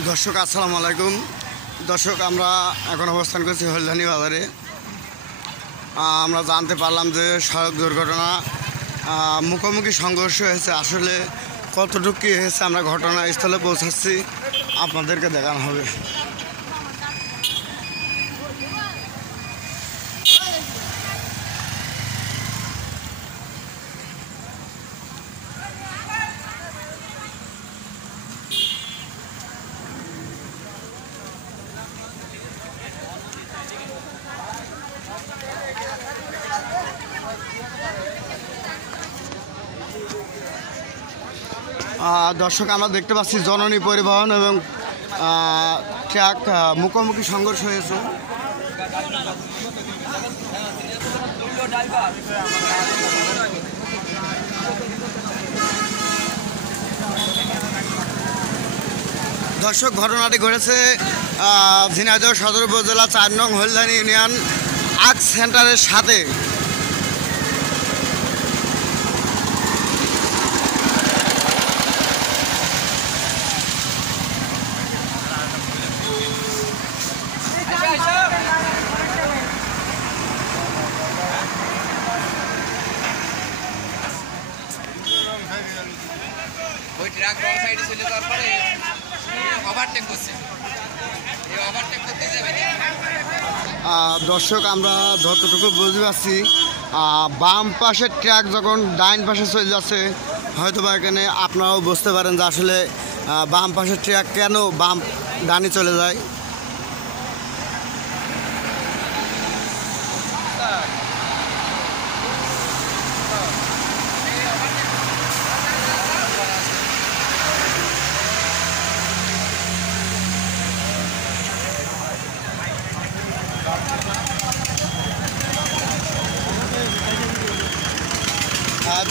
দর্শক আসসালামু আলাইকুম। দর্শক আমরা এখন অবস্থান করছি হলধানি বাজারে। আমরা জানতে পারলাম যে সড়ক দুর্ঘটনা মুখোমুখি সংঘর্ষ হয়েছে। আসলে কতটুকু কী হয়েছে আমরা ঘটনাস্থলে পৌঁছাচ্ছি, আপনাদেরকে দেখানো হবে। দর্শক আমরা দেখতে পাচ্ছি জননী পরিবহন এবং ট্রাক মুখোমুখি সংঘর্ষ হয়েছে। দর্শক ঘটনাটি ঘটেছে ঝিনাইদহ সদর উপজেলা ৪ নং হলধানি ইউনিয়ন আর্ট সেন্টারের সাথে। ওই ট্রাক রং সাইডে চলে যাওয়ার পরে ওভারটেক করছে, এই ওভারটেক করতে যাবে। দর্শক আমরা যতটুকু বুঝতে পারছি, বাম পাশের ট্রাক যখন ডাইন পাশে চলে যাচ্ছে, হয়তো বা এখানে আপনারাও বুঝতে পারেন যে আসলে বাম পাশের ট্রাক কেন বাম ডানে চলে যায়।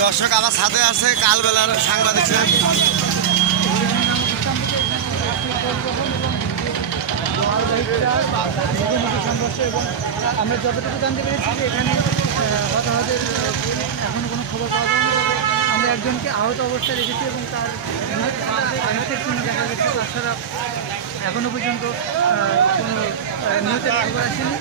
দর্শক আমার সাথে আছে কালবেলার সাংবাদিক সাহেব। আমরা যতটুকু জানতে পেরেছি যে এখানে হতাহতের এখনও কোনো খবর পাওয়া যায়নি, তবে আমরা একজনকে আহত অবস্থায় রেখেছি এবং তার আহতের চিহ্ন দেখা গেছে। তাছাড়া এখনও পর্যন্ত কোনো নিহতের খবর আসেনি।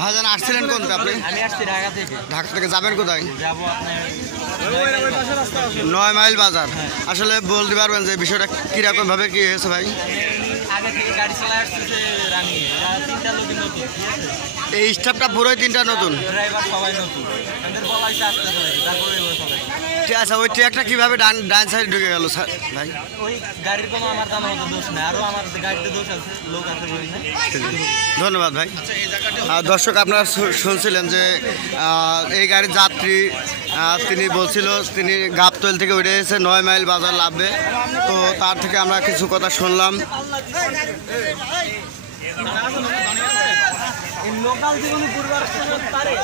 ভাইজান আসছিলেন কোন আপনি? আমি আসছি ঢাকা থেকে। ঢাকা থেকে যাবেন কোথায়? যাবো আপনার 9 মাইল বাজার। আসলে বলতে পারবেন যে বিষয়টা কিরকম ভাবে কি হয়েছে ভাই? আগে থেকে গাড়ি চালায় আসতেছে রানিং, 3টা লোক নতুন, ঠিক আছে? এই স্টাফটা পুরোই 3টা নতুন। ড্রাইভার সবাই নতুন, আমাদের বলা হয়েছে আসতে চলে, তারপরে চলে। আচ্ছা ওই ট্রাকটা কিভাবে ডান সাইডে ঢুকে গেল স্যার ভাই? ওই গাড়ির কোনো আমার জানা মতো দোষ নাই, আরও আমার গাড়িতে দোষ আছে, লোক আছে বই না। ধন্যবাদ ভাই। দর্শক আপনারা শুনছিলেন যে এই গাড়ির যাত্রী তিনি বলছিল তিনি গাবতল থেকে উঠে এসেছে 9 মাইল বাজার লাভবে। তো তার থেকে আমরা কিছু কথা শুনলাম। লোকাল জীবনে পূর্বার পারে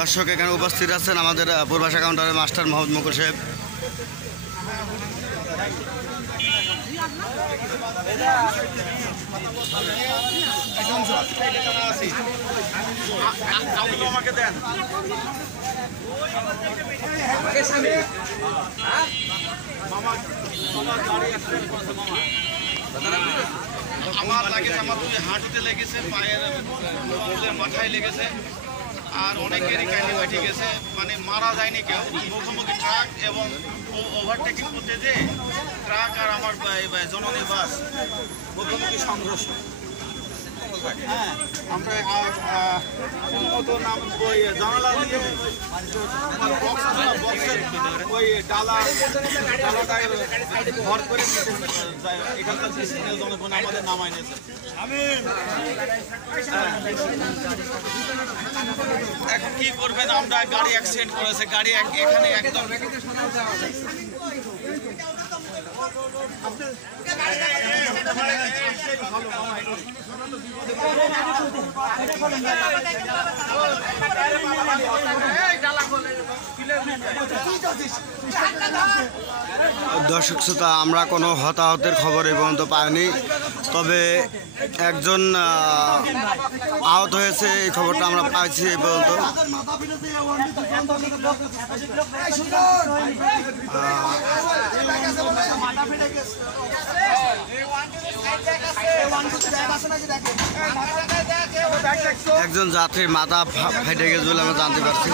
দর্শক এখানে উপস্থিত আছেন আমাদের পূর্বাশা কাউন্টারের মাস্টার মোহাম্মদ মুকুল সাহেব। আমার লাগেছে, আমার ওই হাঁটুতে লেগেছে, পায়ের মাথায় লেগেছে, আর অনেকেরই কাহিনী ঠিক গেছে, মানে মারা যায়নি কেউ। মুখোমুখি ট্রাক এবং ওভারটেকিং করতে যে ট্রাক আর আমার জননী বাস মুখোমুখি সংঘর্ষ। হ্যাঁ, আমরা মতো নাম ওই জানালা দিয়ে বক্সের ওই ডালাটায় ভর করে এখানকার জনগণ আমাদের নামায় নিয়েছে। এখন কি করবেন, আমরা গাড়ি অ্যাক্সিডেন্ট করেছে, গাড়ি এখানে একদম দর্শক শ্রোতা আমরা কোনো হতাহতের খবর এই পর্যন্ত পাইনি, তবে একজন আহত হয়েছে এই খবরটা আমরা পাইছি এই পর্যন্ত। একজন যাত্রীর মাথা ফেটে গেছে বলে আমরা জানতে পারছি।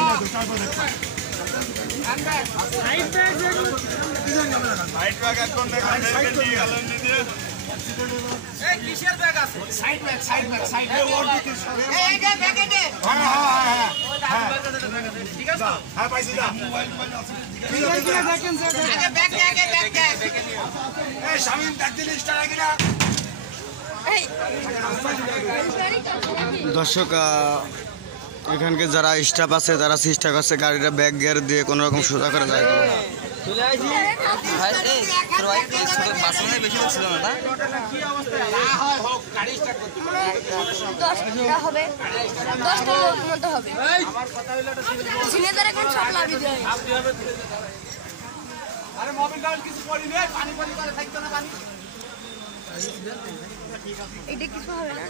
দর্শক এখানকে যারা স্টাফ আছে তারা চেষ্টা করছে গাড়িটা ব্যাক গিয়ার দিয়ে কোনো রকম সোজা করে যায়। এটা কিছু হবে না।